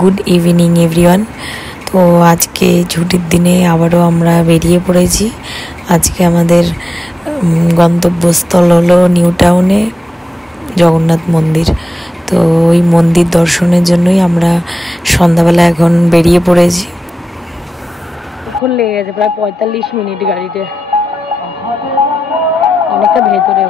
Good evening everyone. তো আজকে ছুটির দিনে আবারও আমরা বেরিয়ে পড়েছি। আজকে আমাদের গন্তব্যস্থল হলো নিউ টাউনে জগন্নাথ মন্দির। তো ওই মন্দির দর্শনের জন্যই আমরা সন্ধ্যাবেলা এখন বেরিয়ে পড়েছি। এখন লেগে গেছে প্রায় 45 মিনিট গাড়িতে, অনেকটা ভেতরে।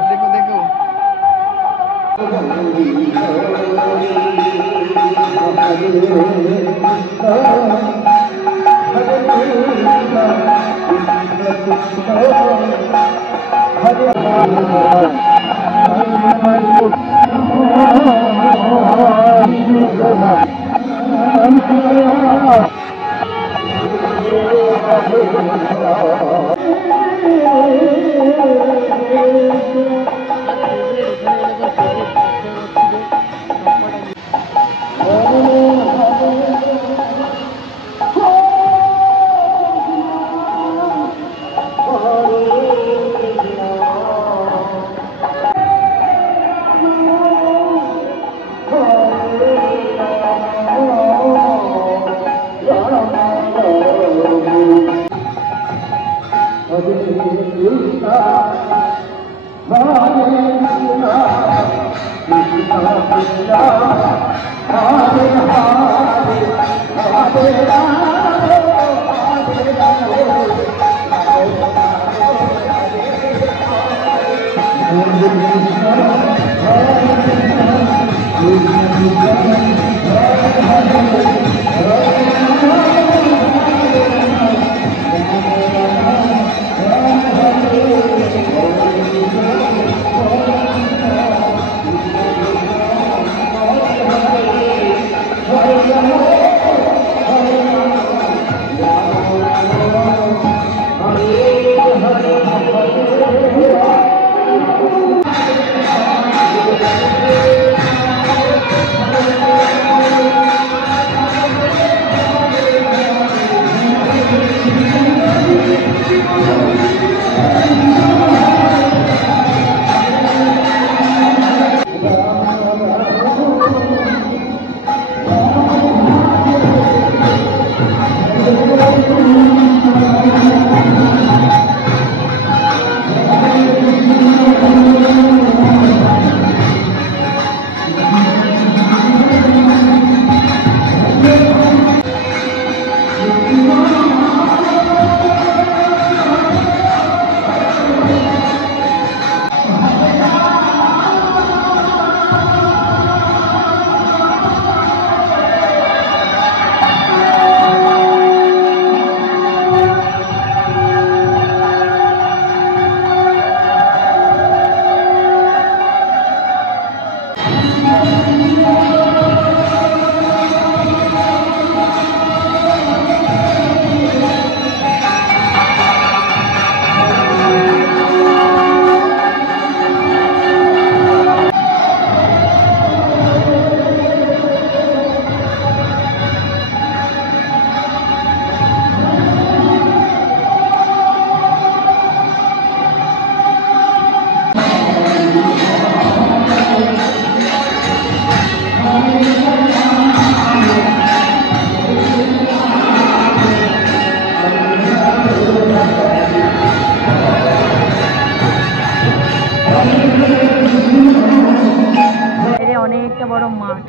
অনেকটা বড় মাঠ,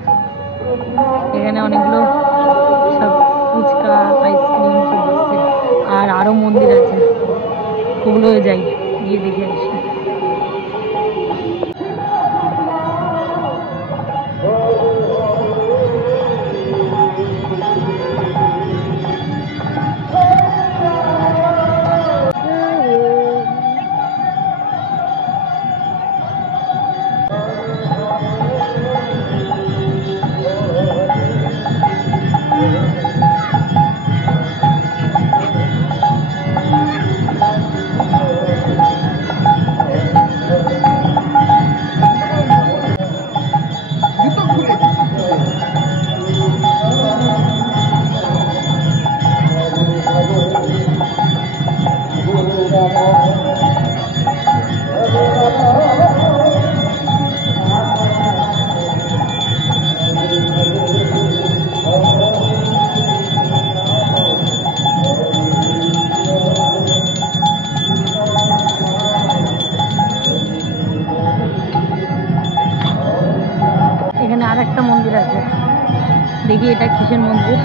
এখানে অনেকগুলো সব ফুচকা আইসক্রিম সব বসছে, আর আরো মন্দির আছে, ওগুলো যাই গিয়ে দেখে আসি। দেখি এটা কিসের মন্দির।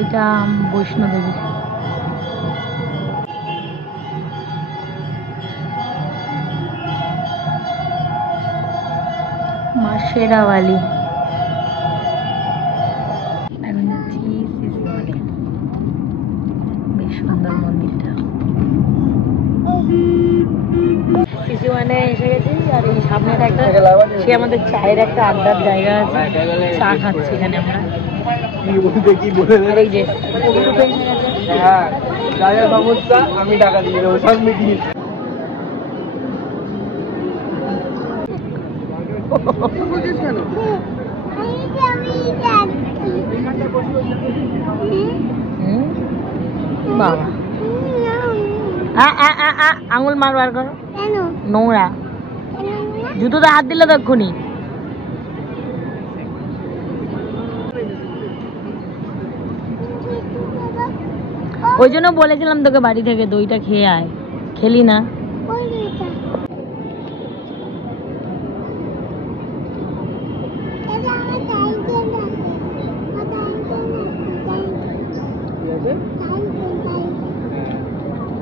এটা বৈষ্ণোদেবী। মা শেরাওয়ালি। এখন যাচ্ছি সিসিওয়ানে। বেশ সুন্দর মন্দিরটা। সিসিওয়ানে এসে গেছি। আর এই সামনে একটা সে আমাদের চায়ের একটা আড্ডার জায়গা আছে, চা খাচ্ছি এখানে আমরা। এই যে সমস্যা আমি টাকা দিয়ে দেবো সব মিটিয়ে। বাবা আঙুল মারবার করো, নোংরা জুতোতে হাত দিলে তো এক্ষুনি। ওই জন্য বলেছিলাম তোকে বাড়ি থেকে দইটা খেয়ে আয়, খেলি না।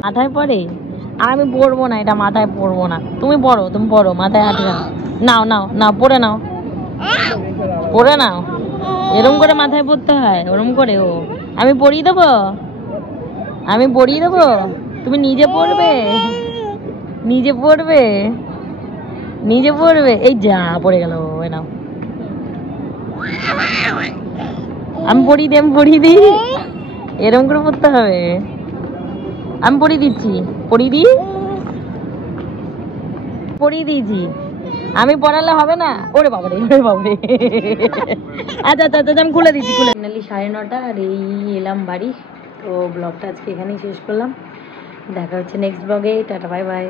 মাথায় পড়ে? আর আমি পড়বো না, এটা মাথায় পড়বো না। তুমি পড়ো, তুমি পড়ো, মাথায় আটকা নাও। নাও নাও পড়ে নাও, পড়ে নাও। এরম করে মাথায় পড়তে হয়, ওরম করে। ও আমি পড়িয়ে দেবো, আমি পড়িয়ে দেবো। তুমি নিজে পড়বে, নিজে পড়বে, নিজে পড়বে। এই যা পড়ে গেল। ওই নাও, আমি পড়িয়ে দিই, আমি পড়িয়ে দিই। এরম করে পড়তে হবে। আমি পড়িয়ে দিচ্ছি, পড়িয়ে দিই, পড়িয়ে দিয়েছি। আমি পড়ালে হবে না? ওরে বাবারে, ওরে বাবারে। আচ্ছা আচ্ছা আচ্ছা, আমি খুলে দিচ্ছি, খুলে। ফাইনালি 9:30 আর এই এলাম বাড়ি। তো ব্লগটা আজকে এখানেই শেষ করলাম। দেখা হচ্ছে নেক্সট ব্লগে। Tata, bye bye.